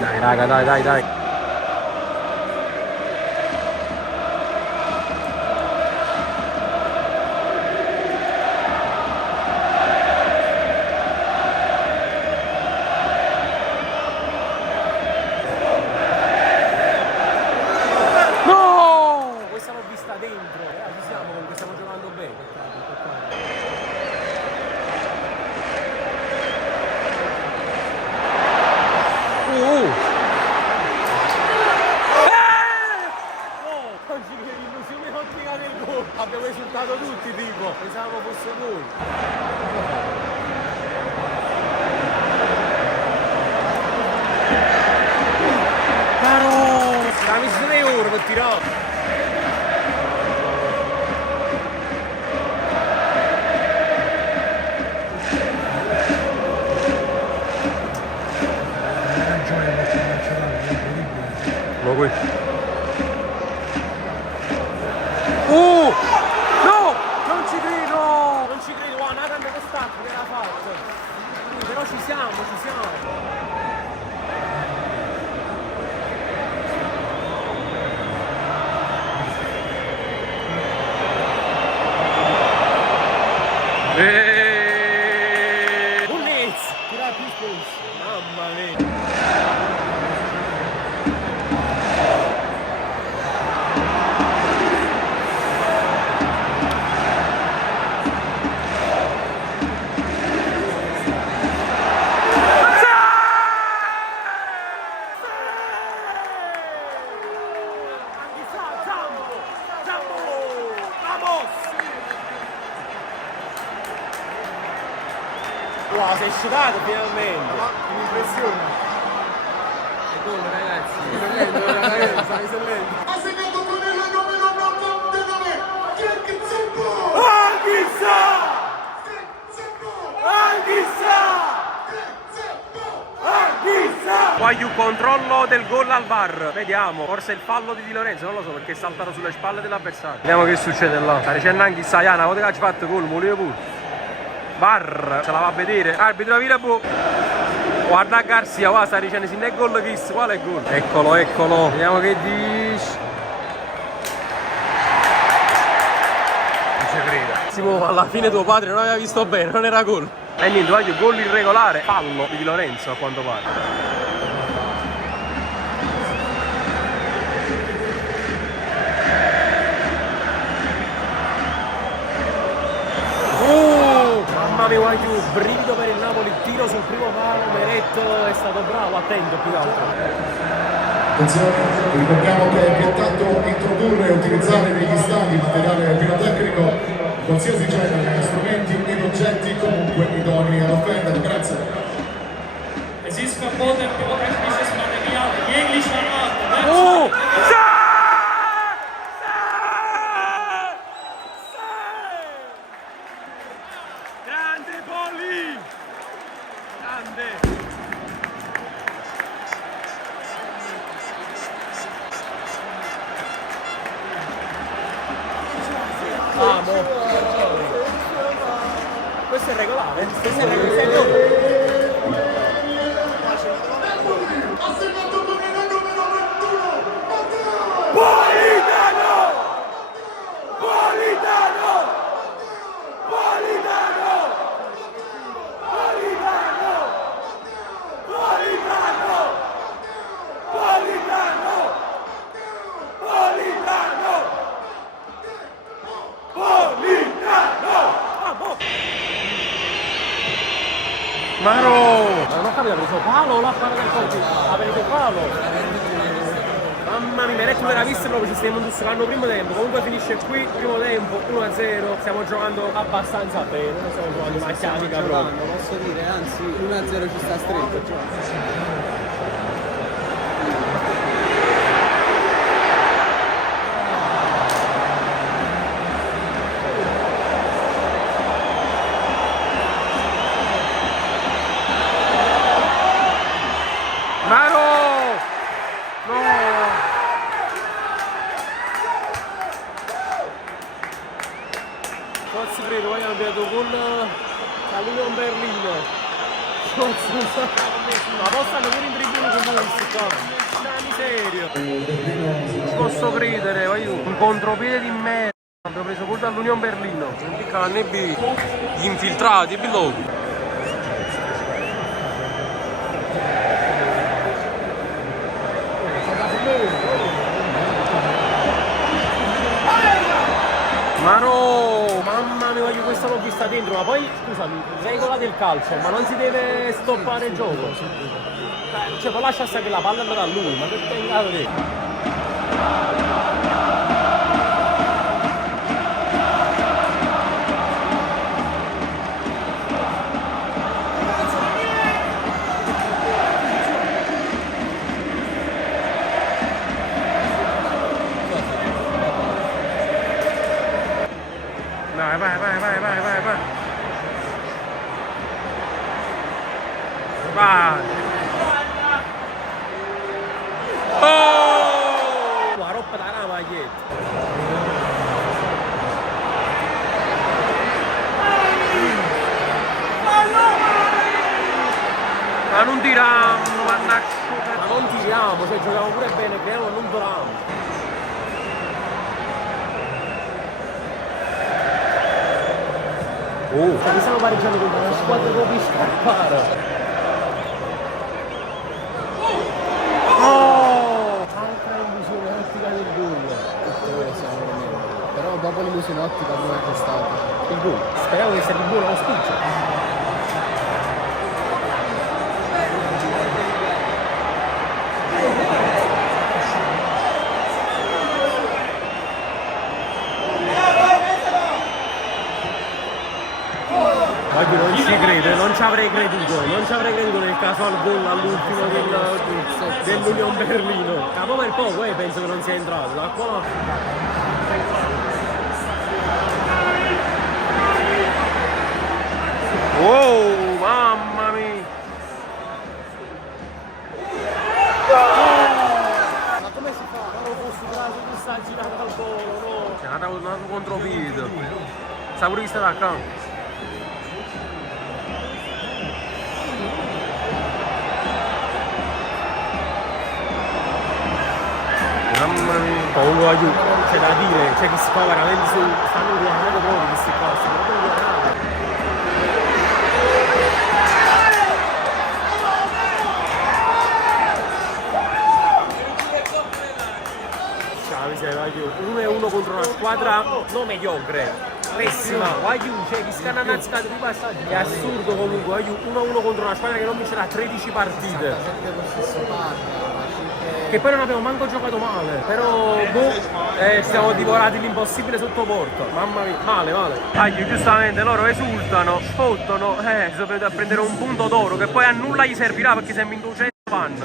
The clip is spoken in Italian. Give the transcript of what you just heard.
Dai raga, dai. No! Questa l'ho vista dentro. Ci siamo, comunque stiamo giocando bene. L'illusione ottica del gol. Abbiamo esultato tutti, tipo. Pensavamo fosse gol. Caro! La missione è ora per tirare. Ma qui. No! Non ci credo! Non ci credo, guarda, una grande costante che l'ha fatto. Però ci siamo. Bullets! Tira più spons. Mamma mia! Wow, sei sciugato finalmente! Un'impressione! È gol ragazzi! Stai sellendo! Ha segnato con il numero 99 Jack Zeppo! Poi un controllo del gol al VAR. Vediamo, forse il fallo di Di Lorenzo, non lo so perché è saltato sulle spalle dell'avversario. Vediamo che succede là. Sta dicendo anche Sayana, volete che ci fatto gol, volevo pure. VAR, ce la va a vedere. Arbitro vira boh. Guarda Garcia, qua sta dicendo se non è gol Kiss, quale è gol? Eccolo. Vediamo che dice. Non ci credo. Simo, alla fine tuo padre non aveva visto bene, non era gol. E niente, voglio gol irregolare, fallo di Di Lorenzo a quanto pare. Mamma mia, guarda più, brivido per il Napoli, tiro sul primo palo, Meret è stato bravo, attento più che altro. Attenzione, ricordiamo che è vietato introdurre e utilizzare negli stadi materiale pirotecnico di qualsiasi genere, strumenti ed oggetti comunque idonei ad offendere. Grazie. Es ist verboten, pyrotechnisches Material jeglicher Art. Oh! Grande Poli! Grande! Vamo! Questo è regolare? Questo è regolare? Ha segnato con il numero 21 Matteo! Politano! Maro! Non ho capito, ha preso palo o l'ha palo del colpo? Ha preso palo! Mamma mia, Meret non era visto proprio, ci stiamo industriando primo tempo. Comunque finisce qui, primo tempo, 1-0. Stiamo giocando abbastanza bene, non stiamo giocando macchiatica proprio. Posso dire, anzi 1-0 ci sta stretto. Maro! No! Non ci credo, poi abbiamo detto con l'Union Berlino. Ma poi stanno pure in tribuna con noi questi qua. Una miseria. Non ci posso credere, vai io. Un contropiede di merda. Abbiamo preso pure dall'Union Berlino. Non picca NB. Gli infiltrati, piloti. Ma no, mamma mia, io questa l'ho vista dentro, ma poi scusami, regola del calcio, ma non si deve stoppare il gioco. Cioè, poi lascia stare che la palla andrà a lui, ma che tengato te? Vai. Vai. Oh! La roba da maglietta. Ma non tiriamo, mannaggia. Ma non tiriamo, cioè giochiamo pure bene, però non tiriamo. Mi stanno pareggiando contro una squadra proprio scarpata. Oh! Altra illusione ottica del gol. Però dopo l'illusione ottica dove è stata? Il gol. Speriamo che sia di buono auspicio. Non ci crede, non ci avrei creduto nel caso al gol all'ultimo dell'Union Berlino. Capo per poco, penso che non sia entrato. Da qua. Oh, mamma mia! Ma come si fa? Non lo posso bravo, tu stai girando al volo, no? C'è andato un contropiede. Sta pure vista da accanto. Mamma mia. Comunque aiuto, c'è da dire, c'è chi si fa veramente stanno urlando proprio questi qua, stanno proprio urlando. Ciao, mi sei aiuto. 1-1 contro una squadra non mediocre. Pessima, aiuto, cioè chi scanna nazionale di passaggio. È assurdo comunque, aiuto. 1-1 contro una squadra che non vincerà 13 partite. Che poi non abbiamo manco giocato male, però siamo divorati l'impossibile sotto porta. Mamma mia, male. Dai, giustamente loro esultano, sfottono, si sono venuti a prendere un punto d'oro che poi a nulla gli servirà perché si è vinto un 100 panno.